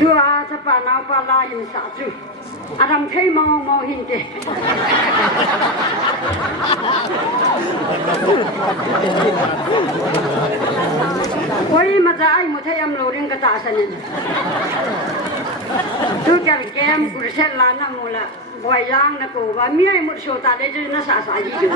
Tua sapa nau pala hin satu. Adam thei mau hin ke. Oi mata ai mu thei am lo ring ka ta sanin. Tu kal kem kurset lana mula. Boy yang na ko ba mi ai mu so ta le ju na sa ji ju.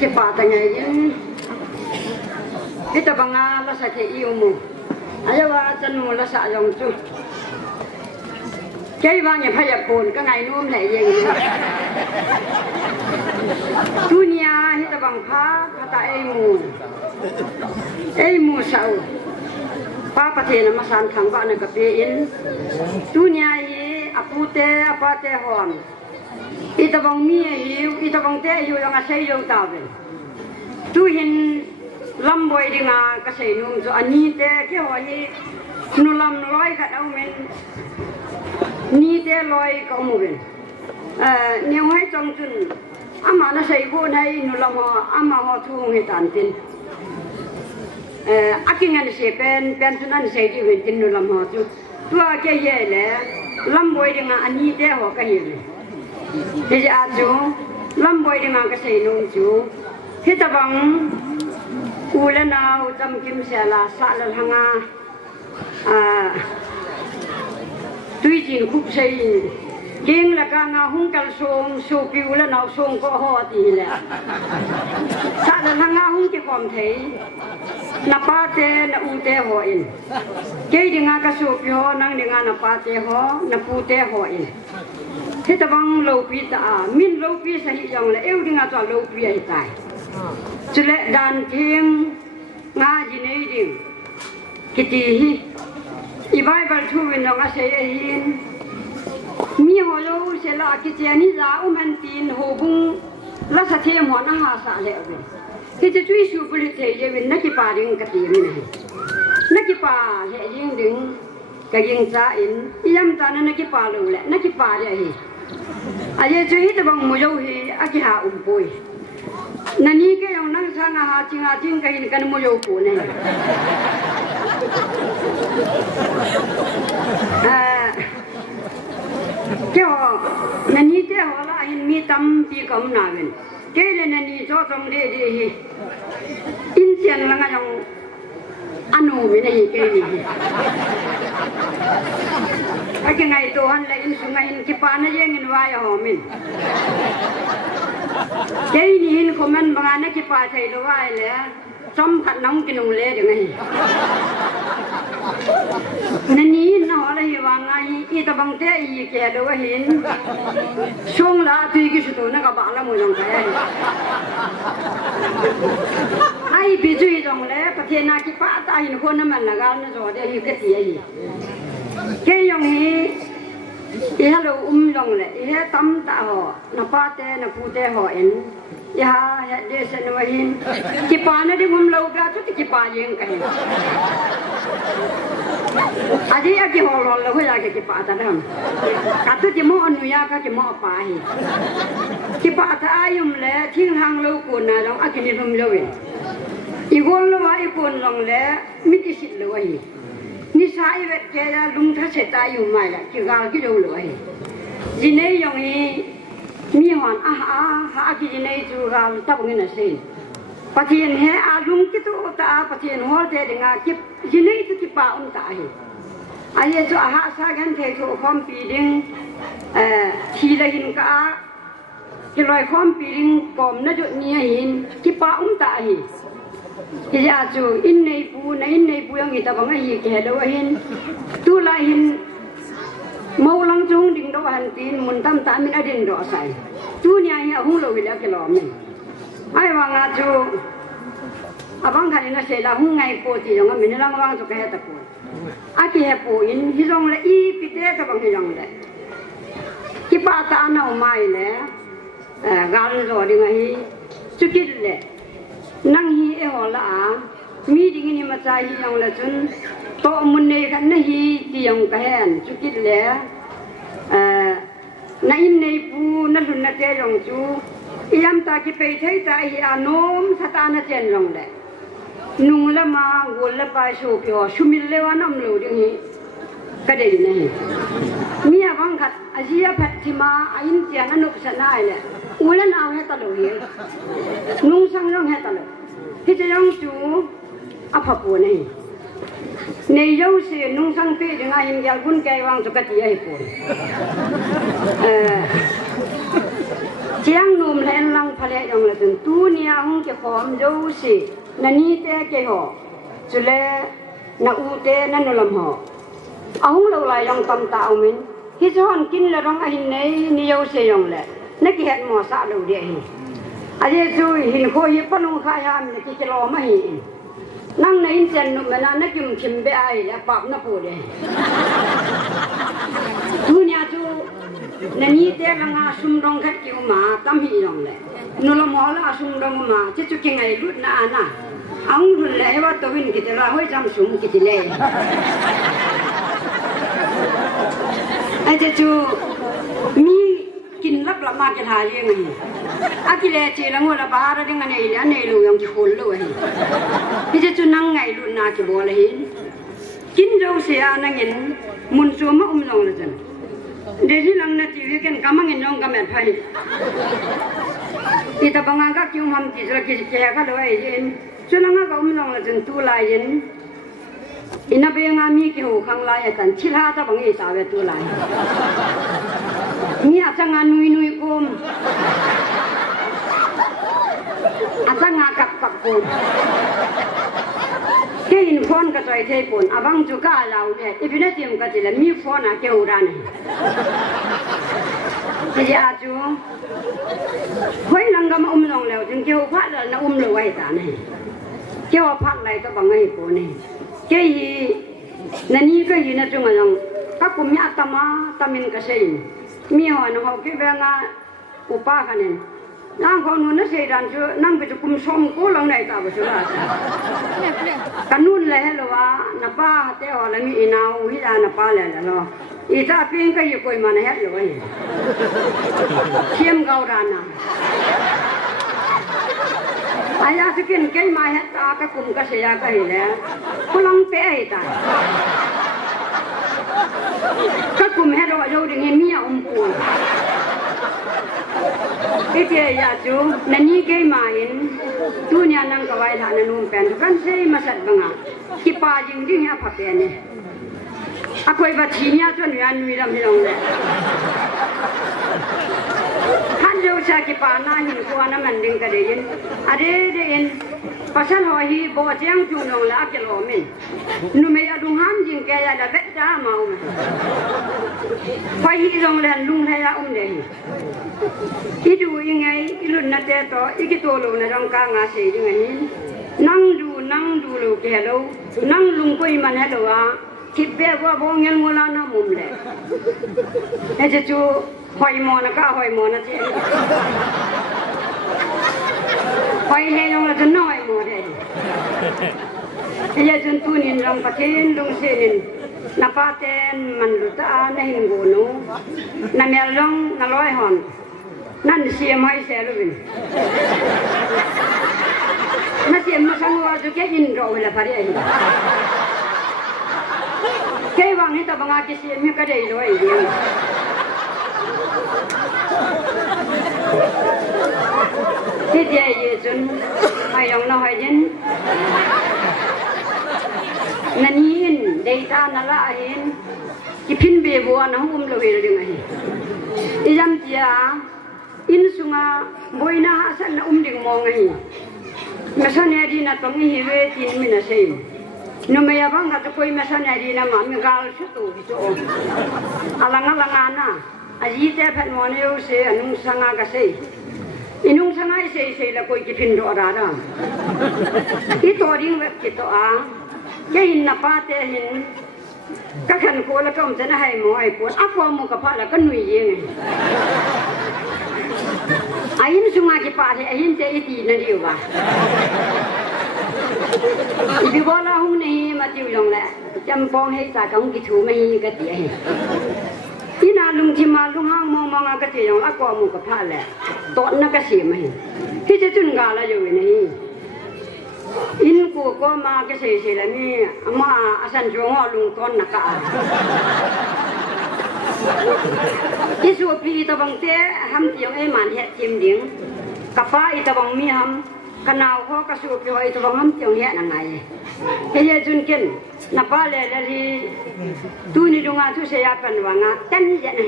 Cái bà ta ngày cái ta bằng là sao thì yêu mu, aiว่าchân mu là sao dùng chú, cái vang nhà phải bồn cái ngày nuông này gì, chú nhà cái ta bằng phá ta ai mu sao, pháประเทศมาสั่นขังบ้านกับพี่อินchú nhà gì apu te hòn ít bằng mi hiu ít bằng te hiu yang asai jauh tahu tu hin lam boy dengan kasai nung so ani te ke hoi nulam loi kat au men ni te loi kau mungkin nhiều hai trong chun ama na sai ko nai nulam ho ama ho thung he tan tin akingan se pen tunan sai di wen tin nulam ho tu tua ke ye le lam boy dengan ani te ho ka hi Jadi aju, lamboy dengan kasih nungju, kita bang ulenau jam kim sela salal hanga, tujuh kup sei, geng lekang hungkal song, sopi ulenau song ko hati le, salal hanga hungki kom thei, napate na ute hoin, kei dengan kasupi ho, nang dengan napate ho, napute hoin. Thế ta bằng lâu pi ta min lâu pi sa hi yong la eu dinga cho lâu pi ai tai chu le dan thing nga ji nei ding kiti hi I bible thu win nga se hin mi ho lo se la kiti ani za man tin ho bung la sa the mo na ha sa le we ki chu chui su puli the ye win na ki pa ding ka ti mi nei na ki pa le ding ding ka ging cha in yam ta na ki pa lo le na ki pa le hi Aye cuy itu bang mujauhi akiha umpui. Nani ke yang nang sana hacing kahin kan mujauku ne. Kyo nani te hola hin mi tam pi kam nawen. Kele nani so som de hi. Insian langa yang anu mi ne ke ni. Aki ngai Tuhan lain sungai kipana yang inwaya homin. Jadi ni hin komen bangana kipata itu wai le, sompat nong kinung le dengan. Nani na hola hiwangai ita bang te I ke do hin. Song la tu ki sutu na ka bala mo jong kai. Ai bijui jong le patena kipata hin ko na man lagal na so de hi ke ti ai. Cái dòng hi, hello dòng lệ, tắm ta họ, napa te, napu te họ in, để xem nó hin, kipa nó đi lâu cả chút kipa riêng cái, aje aki họ rồi là cái kipa ta đó, cả chút chỉ mua anh nuôi cả chỉ mua pa hi, kipa ta ayum lệ, thiên hàng lâu cuốn na dòng aki đi lâu in, igol lâu ai cuốn dòng lệ, mít đi xịt lâu hi. Ni sai vậy cái lung thắt sợi tai dùng mày là chỉ gào cái đầu lưỡi, gì này dùng gì mi hoàn cái này chú gào tao nghe là gì, phát hiện he lung cái tu ta phát hiện hoa thế thì ngã cái gì này tu cái bao ông ta hi, ai chú sa gan thế chú không bị đinh, thì là hình cả cái loài không bị đinh còm nó chút nhẹ hình cái bao ông ta hi. Jadi acu in nei pu yang kita bangga hi ke do hin tu la hin mau lang chung ding do han tin mun tam ta min adin do sai tu nya hi hu lo wi la ke lo min ai wang acu abang kan na se la hu ngai po ti jong min lang wang to ke ta po a ki he po in hi jong la I pi te ta bang hi jong le ki pa ta na mai le gal ro ding hi chu ki le nang hi ho la mi ding ni ma cha hi yong la chun to mun ne kan na hi ti yong ka hen chu kit le na in nei pu na lun na te yong chu ยามตากิไปเทยตาอีอาโนมสตานะเจนลงเดนุงละมากุลละไปโชเปียวชุมิลเลวานำลูดิงี้ก็ได้อยู่นี่มีอาวังขัดอาเซียพัดที่มาอายินเจียนนุกสนายเลยอุลนเอาให้ตลอดเลยนุงสังน้องให้ตลอดที่จะยังจูอภปูนี่ในยูสีนุงสังปีดึงอายินยากุนแกวังสุกติยาให้ปูเจียงนุ่มแลนลังพะเลยองละจนตูเนียหงเกี่ยวกับยูสีนันนี่เตะเกี่ยวจุเลนักอูเตนันนุลมหออาหงเราลายองตำตาอมินฮิจอนกินละรองอาหินในนิยมเสียงเลยนักเหตุหมอสาลูเดียหิอาเจจุยหินโคยิปนุขายามนักกิโลมาหินั่งในอินเจนนุมนานักกิมคิมเบไอและปากนับปูเดทุนยาจูนันนี่เตลังอาสุมดงขัดกิวมาตั้มหิยองเลยนุลมอลอาสุมดงมาเจจุกิงไงลุดนาอาอังหุ่นเลยว่าตัววินกิตลาห้อยจำสูงกิตเลยไอ้เจ้ามีกินลับละมาจะทายยังไงอากิเลสจีละงัวละบาระดึงอันนี้เนี่ยในลูยังจะคนเลยพี่เจ้านั่งไงลุนนาจะบอกเลยกินเจ้าเสียนั่งเห็นมุนซัวมาลงเลยจันเดี๋ยวที่หลังนาทีวิกันกำมังเงินน้องกำแม่ไพ่ที่ตะบังงานก็คิวทำจีจะกินแจกก็เลยเย็นส่วนนั้นก็ลงเลยจันตัวลายเย็นอินาเบียงามีกี่หูขังลายกันชิลาตะบังเอสาวตัวลายมีอาจารย์นุยกุมอาจารย์กับกุมเที่ยนฟอนก็ใจเที่ยปุ่นอาบังจุก้าเราเนี่ยอีพีนั้นเตรียมกันจะมีฟอนอะเกี่ยวกันที่จะอาจูเฮ้ยลังก็มาลงแล้วจึงเกี่ยวพัดแล้วนะเลยไว้ตาเนี่ยเกี่ยวพัดอะไรตะบังเอปุ่นเนี่ยเกี่ยนั่นนี่ก็ยินจุงอะไรถ้ากุมยาตมาตามินก็เสียมีหัวน้องเขาคิดว่าง่าอุปากันเนี่ยนั่งคนนู้นเสียดันจูนั่งไปจุกุมชมกูลงไหนตาบุษรากันนู่นเลยเหรอวะนับป้าเจ้าอะไรมีอินาวฮิดานับป้าเลยเหรออีตาเพียงก็อยู่คุยมันเฮ็ดอยู่ไอ้เทียมเกาดานะอายาสกินเกยมาเฮ็ดตากระกุมกระเสียก็เห็นแล้วพลังเป๊ะตากระกุมเฮ็ดเราอยู่ดึงเมียปูไอ้เจ้ายาจูนันนี่เกยมาเห็นทุนยานังกวายฐานนุ่มเป็นกันเสียมาสัตว์บังอ่ะที่ป่าจริงจริงฮะพับเป็นเนี่ยอาคอยบัดชีเนี่ยจนยันมีลำที่ลงเลยท่านเจ้าชายที่ป่าหน้าหินกวนน้ำมันดึงกระเดียนอะไรเดียนภาษาหอยบ่เจียงจุงลงแล้วจะหล่อมินนุ่มยาดุงห้ามจิงแกยาดาเบ็ดจ้าเมาไฟลงแล้วลุงให้ละเดียอีดูยังไงอีลุ่นนัดเตะต่ออีกิโตโลนะรองกางาเสียยังไงนั่งดูลูกแกเรานั่งลุงกุยมันให้เราว่าทิพย์ว่าบงเงินมูลานะมุมเลยไอ้เจ้าหอยมอนะก็หอยมอนะเจ้าหอยให้ลงแล้วจะน้อยหมดเลยไอ้เจ้าตุนินลงปะเทนลงเซนินนับปะเทนมันลุตาในหินโกนูนั่นเมลงนั่นร้อยหอนนั่นเสียไม่เสียลูบินมาเสียมาสังวาจุแค่ยินรอเวลาพอดีแค่วางให้ตาบังอาจเสียมีก็ได้ด้วยเดียวที่เดียร์จนให้ยองน้อยยินนั่นยินเดต้านั่นละยินที่พินเบบวนะหุ่มเลยยังไงอีจำเจียอินสุงาบอยน่าสันดึงมองไงมาสันยาดีน่ะต้องมีเวทีมินาเซมนุ่มยาบังก็จะคุยมาสันยาดีน่ะมันมีการชุดตัวที่โจอลังน่ะอาจีเตะพันวันเยอะเสียนุ่งสังก็เสียอินุ่งสังก็เสียแล้วคุยกินโดราดาอีตัวดิ้งเว็บกิตัวแค่หินนับป้าเตะหินก็ขันโคแล้วก็มันจะให้หมอไอ้ปวดอักวามุกพะแล้วก็หนุ่ยยังไงอายินสุมากิปาเทอายินเตอีตีนั่นดีวะอีบิวลาหุ่นนี่มาจิ้วลงแหละจำปองให้จากของกิถูไม่ก็ตี ที่นาลุงที่มาลุงห้างมองอากาศอย่างอากามุกับพระแหละตอนนักเสียไหมที่จะจุนกาละอยู่นี่อินกูก็มาเกษตรแล้วนี่มาอาศัยจงลุงตอนนักอาที่สุดพี่ตะบังเตะทำเตียงไอ้หมันเห็ดจิมดิ้งกับฟ้าอีตะบังมีทำขนาวเขากระสุนพี่ไอ้ตะบังทำเตียงเห็ดยังไงเฮียจุนกินนับว่าเลยแล้วที่ตูนี่ดวงอาทุเสียเป็นว่างาเต้นยังไง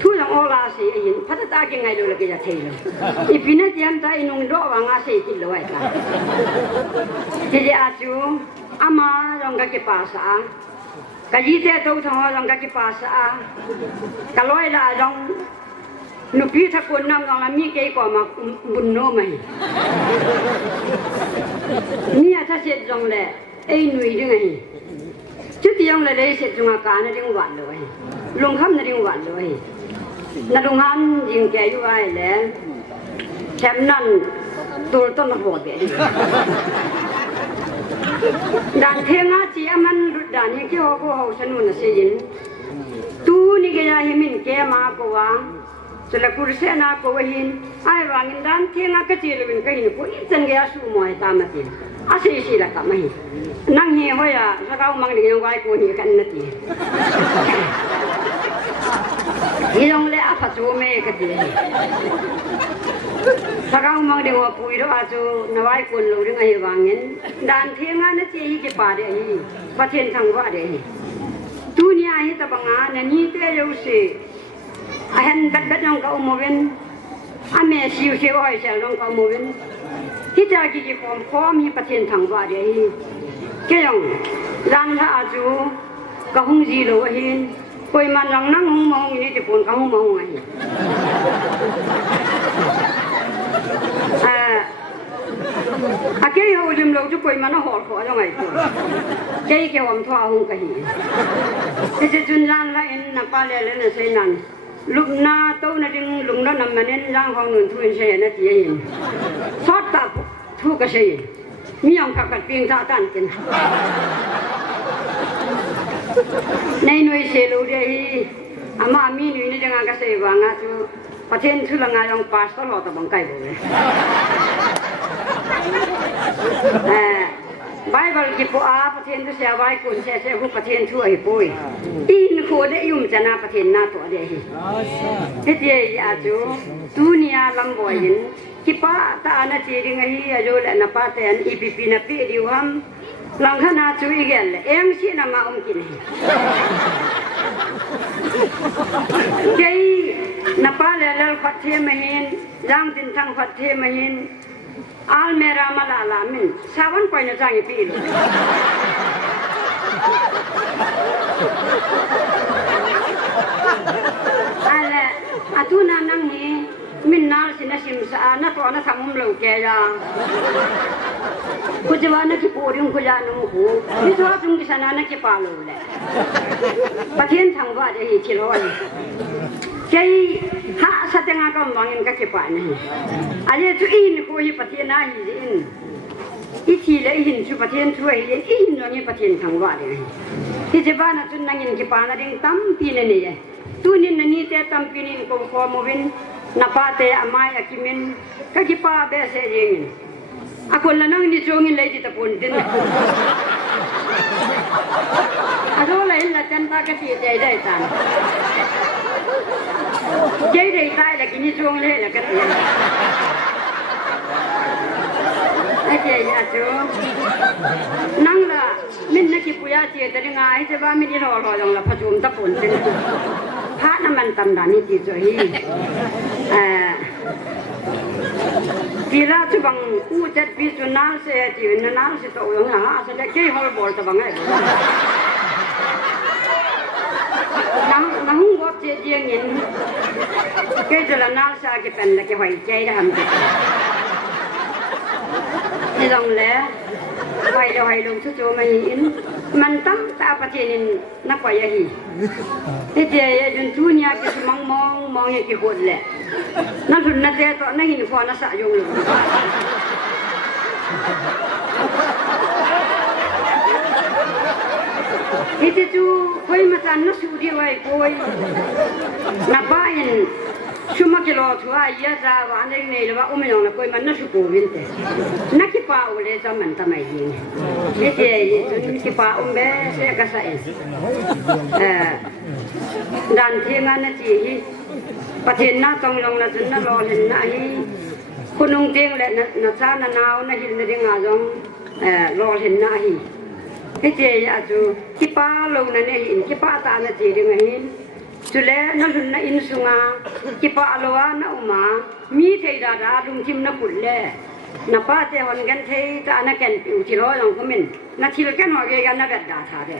ทุกอย่างโอลาสีอินพัฒนายังไงดูเลยก็จะเที่ยวอีพีนั้นยันใจนุ่งดอกว่างาสีกินเลยค่ะที่จะอาจูอามาลองกับภาษากะยีเตตัวทองลองกับภาษากะลอยละลองนุปีทักคนนำลองละมีเกี่ยกว่ามาบุญโนไหมเนี่ยถ้าเสร็จลงแหละไอ้หนุ่ยยังไงจุดที่ยังเลยเสร็จจงอาการนั่นยังหวานเลยลงคำนั่นยังหวานเลยนั่นลงหันยิงแกอยู่ไว้แล้วแถมนั่นตัวต้นหัวเบี้ยด่านเทียงอาจีมันรุดด่านยังเกี่ยวกับเขาสนุนเสียนตูนี่ก็ยังให้มินแกมาก็ว่าสุดกุศลนาก็ว่าหินไอ้วางินด่านเทียงอากาศเลยเป็นกันก็อีจังแกสู้มวยตามมาทีอาศัยสิละกับไม่นั่งเหี้ยหัวสักเอามังเดียวไว้กูนี่กันนาทีที่ลงเลยอาพัชโอเมกันทีสักเอามังเดียวปุยเราอาจูนไว้กูรู้เรื่องไอ้วางเงินด่านเทียงานนั่นที่กี่ป่าเดียร์ประเทศทางว่าเดียร์ทุนี่ไอ้ตะบังงานนี่เตยอยู่สิไอ้เห็นบัดน้องก็อุโมวินอเมซิวเสียวไอ้เจ้าน้องก็อุโมวินที่จะกิจกรรมข้อมีประเทศทางว่าเดียร์เกี่ยงร้านละอาจูก็หงจีโลหินคุยมันรังนั่งหงมองนี่จะปนเขาหงมองไงอาเกี่ยเขาจิมเราจะคุยมันน่ะหอดขอยังไงตัวเกี่ยเกี่ยวกับทั่วหงกันที่จะจุนร้านละอินนับปลาเลยเลยเส้นนั้นลุกนาโตนั่นดึงลุงนั่นนำมันเน้นร่างของหนุนทุนเสียนั่นที่ยินทอดตับทุกกระเสียมีอย่างผักกัดเพียงท่าตันเป็นในหน่วยเซลูเดียอามามีหน่วยนี่จังกระเสียวางาจูประเทศทุลังงานลองปัสตลอดตะบังไก่บุเลยไบเบิลกิปอาประเทศทุเสียไว้กุนเสียหุประเทศทั่วหิปุยอินโคเดยุ่มจะนาประเทศนาตัวเดียที่เดียอาจูดุนยาลำบอยนกิปาตาอันจีริงฮีอาจูและนับแต่อันอีพีปีนับปีดิวฮัมหลังขณะจูอีกแล้วเอ็มซีนามากินเจ้นับแต่แล้วฟัดเทมหินจังตินทั้งฟัดเทมหินอัลเมรามาลาลามินสาวันไปนะจังอีปีลอะไรอาตุนานังฮีมินนาลสินะชิมสานะตัวนะทำมุมเหลวแกยาคุจวานะกิปูริงคุยานุหูมิตัวจุงกิสานานะกิปาลูแหละประเทศทางว่าจะหิชิโร่ใจหาสัตย์งานก็มองเห็นกับกิปานี่อะไรจุอินคุยประเทศน่าหินอีทีเลยหินชุประเทศช่วยหินอินอย่างนี้ประเทศทางว่าเลยที่จะบ้านจุนนั่งหินกิปานะดิ่งตั้มปีนี่นี่ตัวนี้นั่นนี่แต่ตั้มปีนี่ก็ขอมวินนับแต่อามายกิมินกับกิปาเบสเองaku lanang ni jongin lagi tak pun din. Aduh lain lah cinta kasih jai tan. Jai lagi ni jong leh lah kasih. Aje aduh. Nang lah, min nak kipuya cie tadi ngai sebab min ini orang yang lah pacum tak pun din. Hak naman tanda ni dijoi. Kira tu bang ucat pisu nal se jiwin nal se tu yang ha sedek kiri hal bol tu bang ay. Nang buat je ngin. Kiri tu nal se agi pen lagi hoi jai dah hampir. Ni dong le, hoi lung tu tu main. Mantam tak apa jenin nak payah hi. Ni dia jun tu ni aku mong yang kihut le. นั่นคือนั่นเจ้าตัวนั่นหินฟอนัสสะยงเลย Itu tu koi macam nasi dia wai koi. Napain cuma kilo tua iya sahaja ane ni lepas yang nak koi mana suku binte. Nak kipa oleh zaman tamai ini. Itu kipa saya kasih. Dan tiangan nanti patenna tolong na tunna lolen na hi kunung tiang le na sana nau na hil na ding ajong lolen na hi. Kece ya tu kipa lo na ne hin kipa ta na ti ding hin tule na lun na in sunga kipa aloa na uma mi thei da da lung tim na pul le na pa te hon gan thei ta na ken piu ti ro yong ko min na thil kan ho ge gan na bet da tha de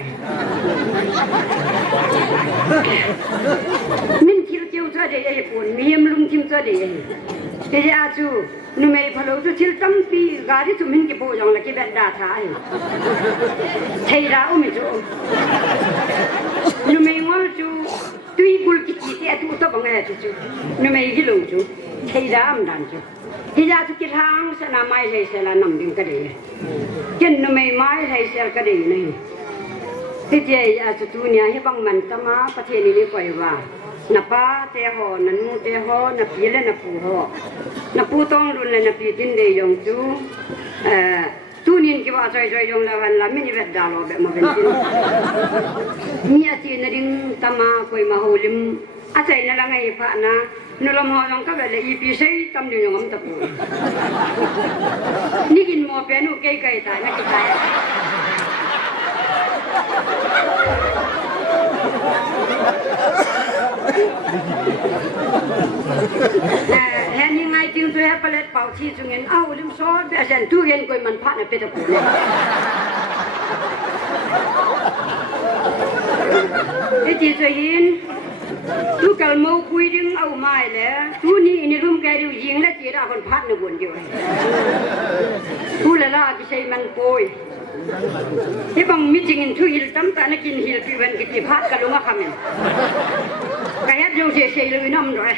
min thil kiu cha de ye pun mi hem lung tim cha de te ya chu nu mei phalo chu thil tam pi gari chu min ki po yong la ki bet da tha ai thei ra u mi chu nu mei ngol chu tui bul ki ti te tu to bang ai chu nu mei gi lu chu thei ra am dan chu thì ra thì cái hàng sẽ làm mai sẽ là nằm bên cái đấy, chân nó mày mai sẽ cái đấy này, thì chị tụi nhà hi bằng mình tâm á, phát hiện này quay vào, nạp ba tê ho, nắn mu tê ho, nạp phi lên nạp pu tông luôn lên nạp phi tin để dùng chú, tu niên cái bao trời dùng là hoàn làm mình vật đào rồi mà bên tin, mía thì nó đinh tâm á quay mà hồ lim, chạy nó là ngày phạ na. Nó làm họ làm các loại IP xây tâm điều ngắm tập buồn. Ní kinh mua bé nó cây cây tại nó cái tại. Hẹn như ngày tiếng tôi hay palet bảo chi chung ngân ao lim số bé sen tu hiện coi mình phát là bé tập buồn. Cái gì tôi hiện tu kalau mau kui ding au mai le tu ni room kai du jing la chi ra kon phat na bun jo tu la ki sei man poi he bang meeting in tu hil tam ta na kin hil pi wen ki phat ka lunga khamen ka het jo se sei lu nam rồi